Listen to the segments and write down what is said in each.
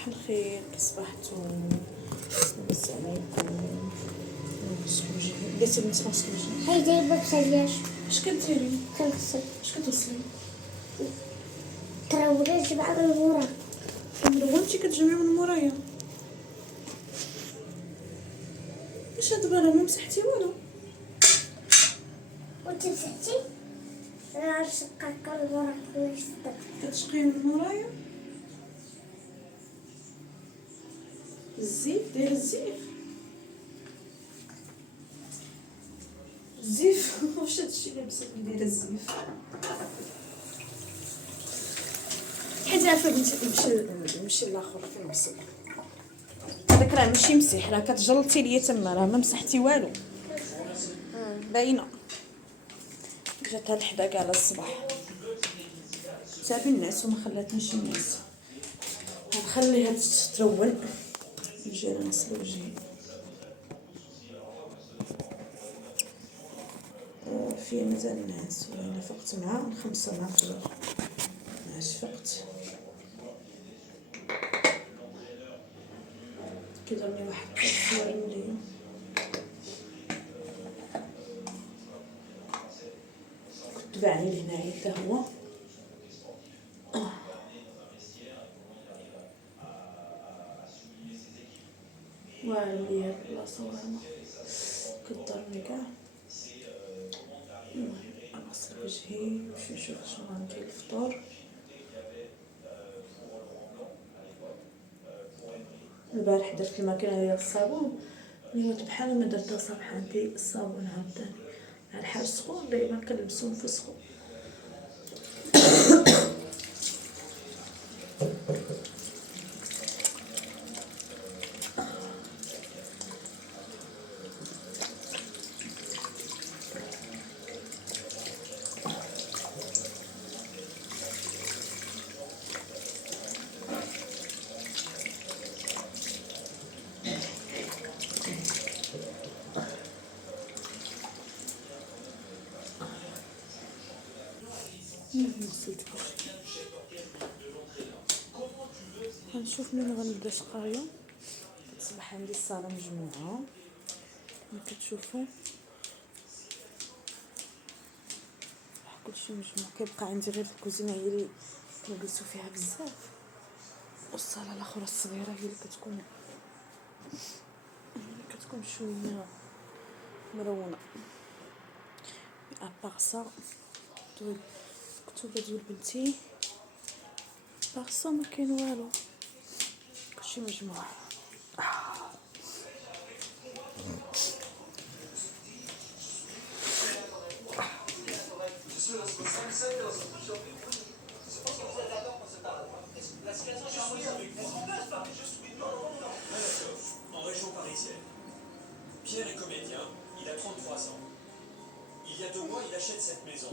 صباح الخير، كي صبحتوا؟ لاباس عليكم؟ نغسلو وجهي. درتي بنت غسل وجهي؟ هاي جايبة بسلياش. اش كديري؟ كنغسل. اش كتغسلي؟ تراولي جمع من ورا. وانتي كتجمعي من مورايا؟ اش هاد برا ما مسحتي والو؟ وانت مسحتي؟ انا نشقك الورق في الصدر. كتشقي من مورايا؟ الزيف داير الزيف. الزيف واش هادشي لابسه داير الزيف؟ حيت عارفه بنتي نمشي لاخر فين نوصل. هذاك راه ماشي مسيح، راه كتجلطي ليا تما، راه ما مسحتي والو. باينه جاتها الحدا كاع على الصباح. تابي الناس وما خلاتنيش الناس. نخليها تترول. نجي نغسل وجهي. في مازال الناس وانا فقت مع 5 مع 4. علاش فقت كيضرني واحد التصوير مليون. كنت باعني لهنايا حتى هو. والو ليا البلاصه وانا كضرني كاع. المهم نغسل وجهي ونمشي نشوف شنو غندير الفطور. البارح درت الماكينه ديال الصابون نيوت بحال ما درتها صباح. عندي الصابون عاوتاني على الحاج سخون دايما كنلبسو في سخون. غسلت وجهي. غنشوف منين غنبدا شقايه. كتصبح عندي الصاله مجموعه كما كتشوفوا. كلشي مجموع. كيبقى عندي غير الكوزينه هي اللي كنجلسوا فيها بزاف، والصاله الاخرى الصغيره هي اللي كتكون شويه مرونه. اباغ الكتوبه ديال بنتي باغ ما كاين والو، كلشي مجموع. En région parisienne. Pierre est comédien, il a 33 ans. Il y a 2 mois, il achète cette maison.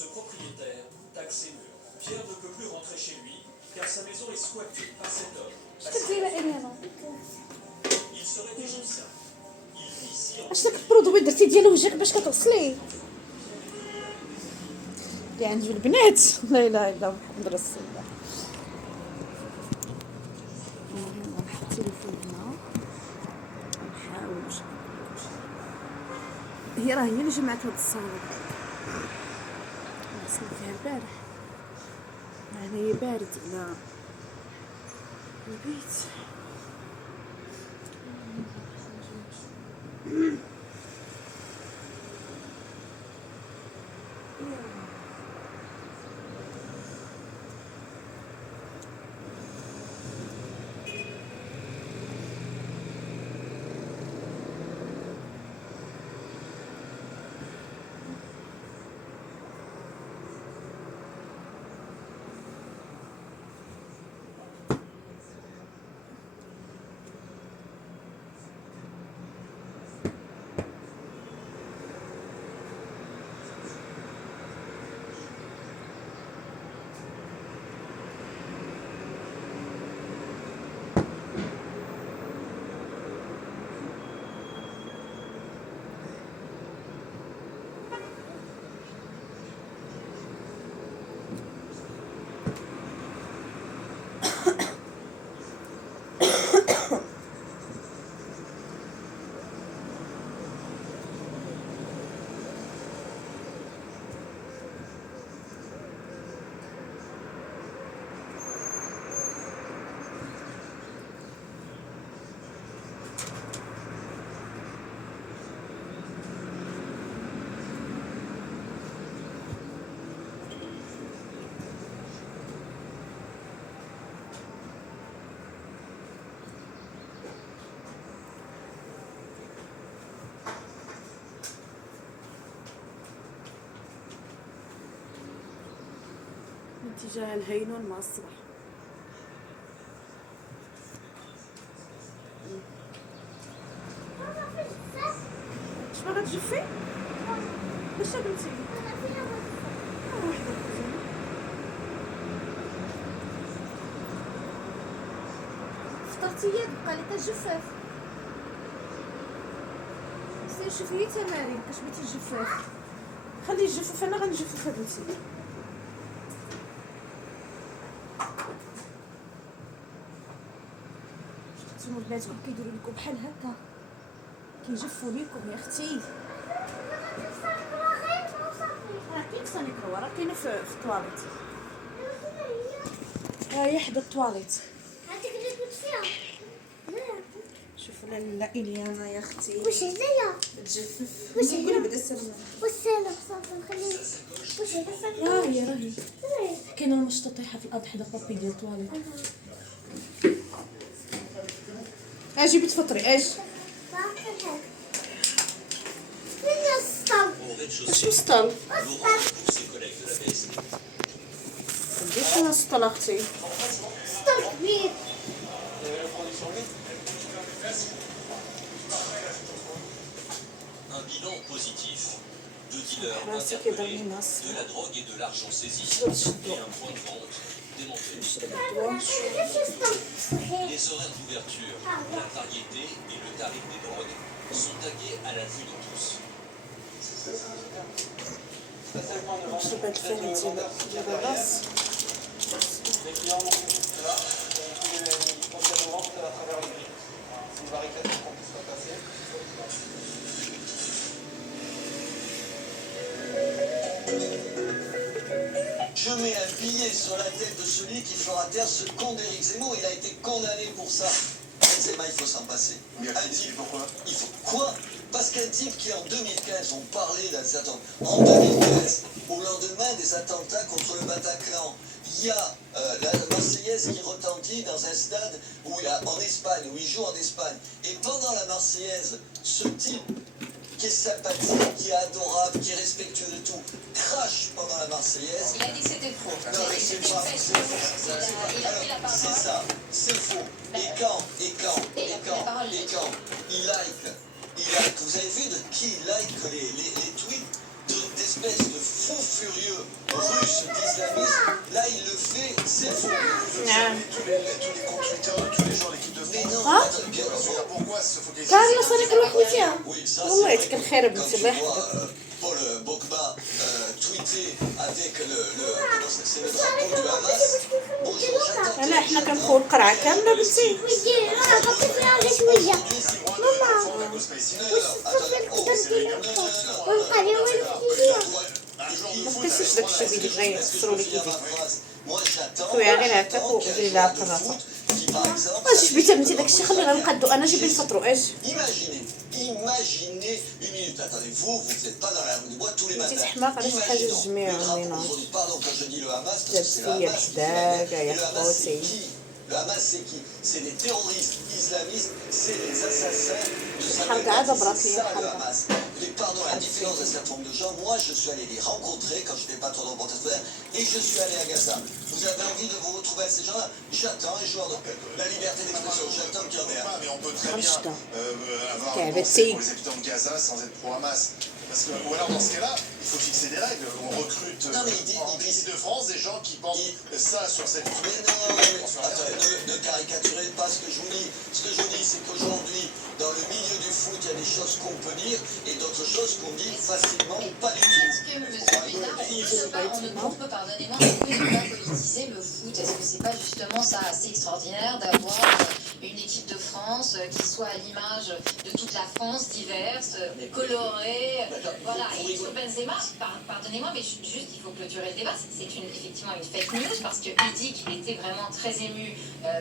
Ce propriétaire taxe ses murs. Pierre ne peut plus rentrer chez lui car sa maison est squattée par cet homme. Il serait égyptien. Il vit ici en... اش داك البرودوي درتي ديال وجهك باش كتغسلي؟ اللي عند البنات. لا اله الا الله محمد رسول الله. غنحط التليفون هنا نحاول باش هي راه هي اللي جمعت هاد الصاله. غسلت فيها البارح. يعني هي بارد على البيت. اتجاه الهينون مع الصباح. اش باغا تجفي؟ باش بنتي فطرتي ياك بقى لك الجفاف. سير شوفي لي تمارين اش بغيتي الجفاف. خلي الجفاف انا غنجفف بنتي. شفتوا بناتكم كيديروا لكم بحال هكا كيجفوا ليكم يا اختي. كيف صنيكروا راه كاينه في الطواليت. ها هي حدا الطواليت. هاتيك اللي كنت فيها. شوفوا لا إليانا يا اختي وش هذايا؟ تجفف. وش هي؟ نقولي بدا السلام. والسلام صافي نخليه. وش هذا؟ هي راهي كاينه المشطه طايحه في الارض حدا بابي ديال الطواليت. اجي بتفطري اجي. فين السطل؟ Au rez-de-chaussée, اش مسطل؟ Laurent retrouve ses collègues de la BSD. بديت انا مسطل اختي. سطل كبير. Un bilan positif. 2 dealers راسي كيضرني interpellés, الناس. de la drogue et de l'argent saisis, et un point de vente démantelé. Les horaires d'ouverture, la variété et le tarif des drogues sont tagués à la vue de tous. نشرب هاد الفريد ديال الراس. Les clients vont là, tous les conteneurs de vente à travers les grilles. C'est une barricade pour qu'on puisse pas passer. Je mets un billet sur la tête de celui qui fera taire ce con d'Éric Zemmour. Il a été condamné pour ça. Benzema, il faut s'en passer. Un type, pourquoi il faut quoi? Parce qu'un type qui en 2015, on parlait d'un attentat. En 2015, au lendemain des attentats contre le Bataclan, il y a la Marseillaise qui retentit dans un stade en Espagne, où il joue en Espagne. Et pendant la Marseillaise, ce type qui est sympathique, qui est adorable, qui est respectueux de tout, crache pendant la Marseillaise. Il a dit que c'était faux. Non, mais c'est pas Il a pris la parole. C'est ça, c'est faux. Et quand il like, vous avez vu de qui il like les tweets d'espèces de fous furieux russes d'islamistes, là il le fait, c'est faux. Tous les comptes Twitter de tous les gens de l'équipe de Mais France. non, attendez, bien sûr. Pourquoi se focaliser كارلوس انا كنخوتيها. Oui, ça والله c'est يتكن خير quand بنتي tu الله vois يحفظك. Paul Bokma tweeter avec comment c'est le drapeau du Hamas. Bonjour, j'attends. انا حنا كنخوو القرعه كامله بنتي. ويجي راه غطي فيها غير شويه. la cause palestinienne ونبقى لي وين فيها. ما تقيسيش داكشي اللي جاي يخسروا لك يديك. Moi j'attends. خويا غير هكاك وديري لها قراصه. Qui par exemple. اجي جبتها بنتي داكشي خلينا نقادو انا جيبي نفطروا اجي. Imaginez une minute. Attendez, vous n'êtes pas dans la rue de bois tous les matins. بنتي تحماق علاش حاجه Imaginons الجميع le drapeau عندنا. aujourd'hui. Pardon quand je dis le Hamas, parce que جات c'est le فيا Hamas. بحداك Et يا le Hamas c'est خوتي. qui? Le Hamas c'est qui? C'est des terroristes islamistes, c'est des assassins de Samuel Hamda, Paty. Zabra, C'est ça le Hamda. Hamas. Et pardon, à la différence d'un certain nombre de gens, moi je suis allé les rencontrer quand je n'étais pas trop dans le reportage scolaire et je suis allé à Gaza. Vous avez envie de vous retrouver avec ces gens-là? J'attends un joueur de la liberté d'expression, j'attends qu'il y en ait un. Mais on peut très bien Hamsta. avoir Qu'elle une avait pensée été- pour les habitants de Gaza sans être pro-Hamas. Parce que, ou alors dans ce cas-là, il faut fixer des règles. On recrute Non, mais il dit- en équipe de France des gens qui pensent ça sur cette Mais non, attendez, ne caricaturez pas ce que je vous dis. Ce que je vous dis, c'est qu'aujourd'hui, dans le milieu du foot, il y a des choses qu'on peut dire et d'autres choses qu'on dit facilement pas du tout. Est-ce que, monsieur Bénard, on ne peut, pardonnez-moi, on peut ne pas politiser le foot? Est-ce que c'est pas justement ça assez extraordinaire d'avoir une équipe de France qui soit à l'image de toute la France, diverse, colorée, voilà. Et sur Benzema, pardonnez-moi, mais juste, il faut clôturer le débat. C'est effectivement une fake news parce qu'il dit qu'il était vraiment très ému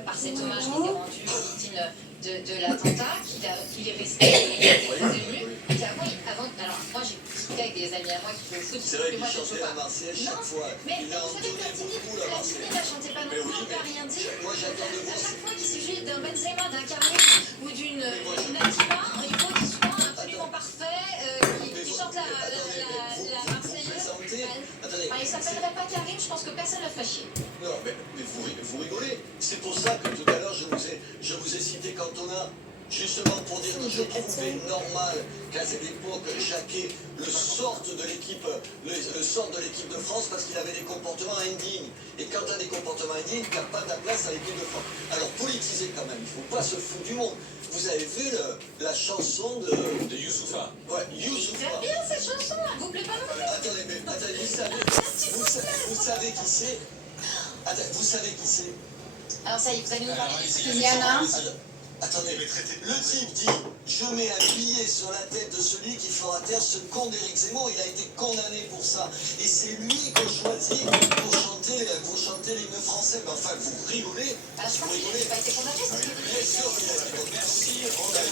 par cet hommage qui était rendu aux victimes de l'attentat, qu'il est resté très ému. Et qu'avant, alors moi j'ai discuté avec des amis à moi qui jouent au foot, C'est vrai que qu'il moi je ne chantait joue la pas. Marseillaise Non, chaque fois. mais Il a vous savez, entonné beaucoup la Platini Marseillaise. ne chantait pas non Mais plus, oui, on n'a rien dit. Moi j'attends de À vous. chaque fois qu'il s'agit d'un Benzema, d'un Karim ou d'une Akima, il faut qu'il soit absolument parfait, qui chante la Attendez, Marseillaise. vous présentez. Attendez, Par exemple, s'appellerait pas Karim, je pense que personne ne le ferait chier. Non, mais vous rigolez. C'est pour ça que tout à l'heure, je vous ai cité Cantona, justement pour dire que je trouvais normal qu'à cette époque, Jacquet le sorte de l'équipe de France parce qu'il avait des comportements indignes. Et quand tu as des comportements indignes, tu n'as pas ta place à l'équipe de France. Alors politiser quand même, il ne faut pas se foutre du monde. Vous avez vu la chanson de Youssoufa. Ouais, Youssoufa. J'aime bien cette chanson, elle vous plaît pas non plus? Attendez, vous savez qui c'est? Vous savez qui c'est? Alors ça y est, vous allez nous parler des trucs de Diana. Attendez, le type dit je mets un billet sur la tête de celui qui fera taire ce con d'Éric Zemmour. Il a été condamné pour ça. Et c'est lui qu'on choisit pour chanter l'hymne français. Mais enfin, vous rigolez. Alors je pense qu'il n'a pas été condamné, c'est ce que Bien sûr qu'il a été condamné. Merci. Il a été condamné.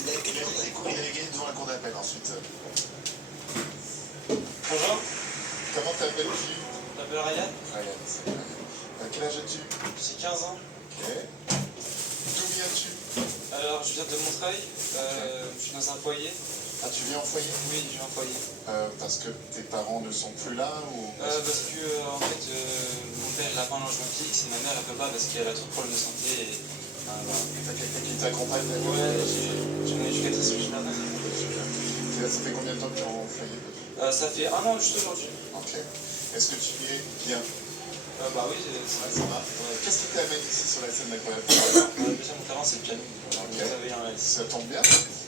Il a été condamné. Il a gagné devant la cour d'appel ensuite. Bonjour, Comment t'appelles-tu? je m'appelle Ryan, Ryan, c'est bien. Quel âge as-tu? j'ai 15 ans. Ok. D'où viens-tu? Alors, je viens de Montreuil, je suis dans un foyer. Ah, tu viens en foyer? Oui, je viens en foyer. Parce que tes parents ne sont plus là ou... Parce que, en fait, mon père il a pas un logement fixe et ma mère elle peut pas parce qu'elle a trop de problèmes de santé. Et, voilà. Et t'as quelqu'un qui t'accompagne d'ailleurs? Ouais, j'ai mon éducatrice que je là. Ça fait combien de temps que tu es en foyer? Ça fait 1 an juste aujourd'hui. Ok. Est-ce que tu y es bien? Bah oui, Ouais, c'est ça va. Ouais. Qu'est-ce qui t'amène ici sur la scène d'incroyable? Déjà, mon talent c'est le piano. Ok. Vous savez, hein, Ça tombe bien.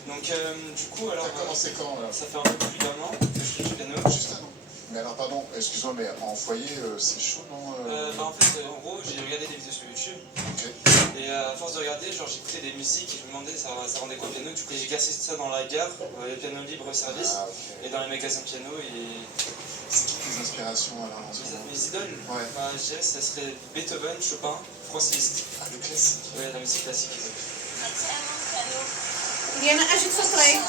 donc, du coup, alors. T'as commencé quand là? Ça fait un peu plus d'1 an que je fais du piano. Juste un an. Mais alors pardon, excuse-moi, mais en foyer c'est chaud, non? En fait, en gros, j'ai regardé des vidéos sur YouTube. Ok. Et à force de regarder, genre j'écoutais des musiques et je me demandais ça rendait quoi le piano. Du coup, j'ai cassé ça dans la gare, le piano libre service, Ah, ok. et dans les magasins de piano. Et C'est qui tes inspirations alors en ce moment? mes idoles, Ouais. bah, je dirais que ça serait Beethoven, Chopin, Franz Liszt. Ah, le classique. Ouais, la musique classique. Diana, اجي تفطري.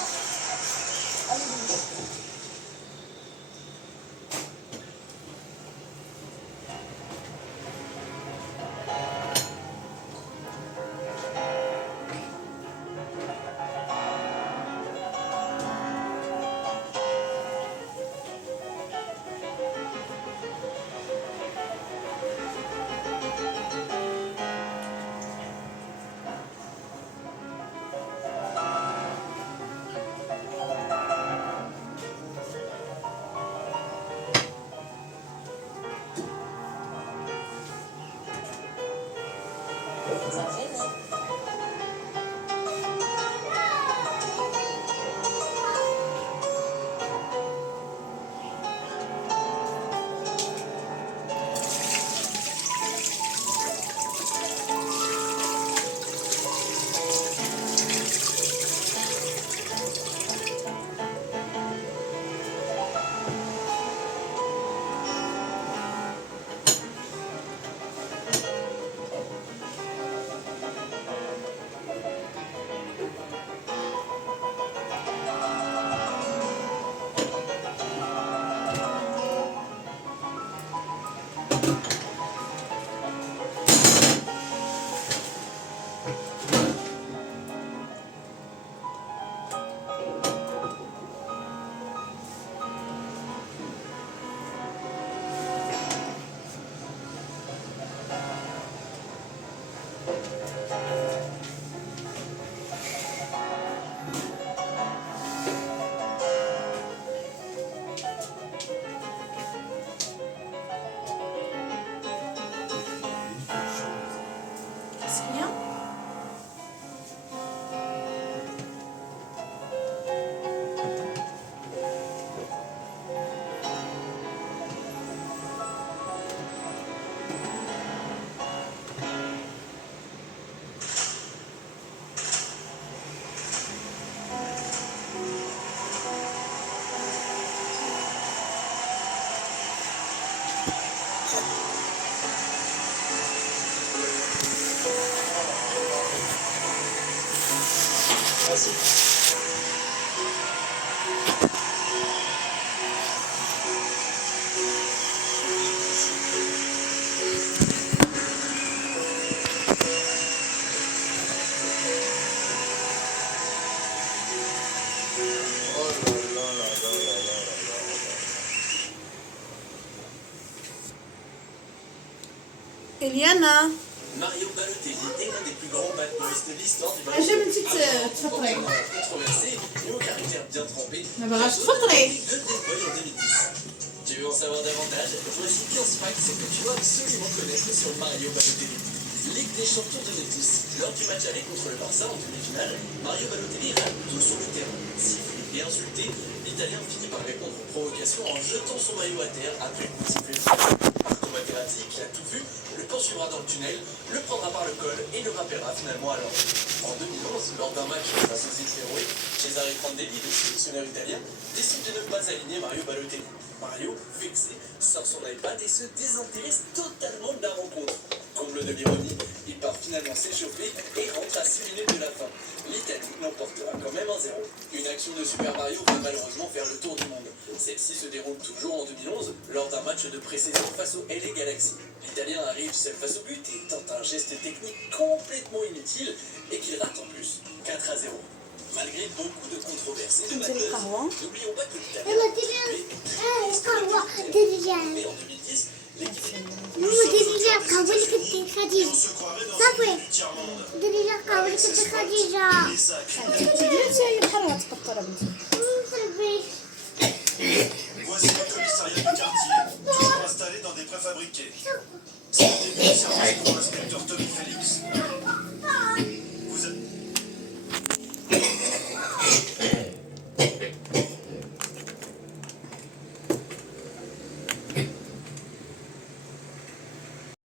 Eliana. Mario Balotelli est l'un des plus grands bad boys de l'histoire du أجل basket. نسيت تفطري. Controversé et au caractère bien trempé. ما بغاش تفطري. Golden Boy en 2010. Tu veux en savoir davantage? Voici 15 facts que tu dois absolument connaître sur Mario Balotelli. Ligue des champions 2010. Lors du match aller contre le Barça en demi-finale, Mario Balotelli rate tout sur le terrain. Sifflé et insulté, l'Italien finit par répondre aux provocations en jetant son maillot à terre après le coup de sifflet. Marco Materazzi, qui a tout vu, le poursuivra dans le tunnel, le prendra par le col et le rappellera finalement à l'ordre. En 2011, lors d'un match face aux îles Féroé, Cesare Prandelli, le sélectionneur italien, décide de ne pas aligner Mario Balotelli. Mario, vexé, sort son iPad et se désintéresse totalement de la rencontre. Comble de l'ironie, il part finalement s'échauffer et rentre à 6 minutes de la fin. L'Italie l'emportera quand même 1-0. Une action de Super Mario va malheureusement faire le tour du monde. Celle-ci se déroule toujours en 2011 lors d'un match de pré-saison face au LA Galaxy. L'Italien arrive seul face au but et tente un geste technique complètement inutile et qu'il rate en plus. 4-0. Malgré beaucoup de controverses et de نزل bad القهوة. buzz, n'oublions pas que l'Italien ماما ديري القهوة mais en 2010, l'équipe ماما ديري القهوة اللي كنتي خديجة صافي ديري القهوة اللي كنتي خديجة جلسي هي بحال غتقطر بنتي. صافي Voici le commissariat du quartier, toujours installé dans des préfabriqués. C'est le début du service pour l'inspecteur Tommy Félix.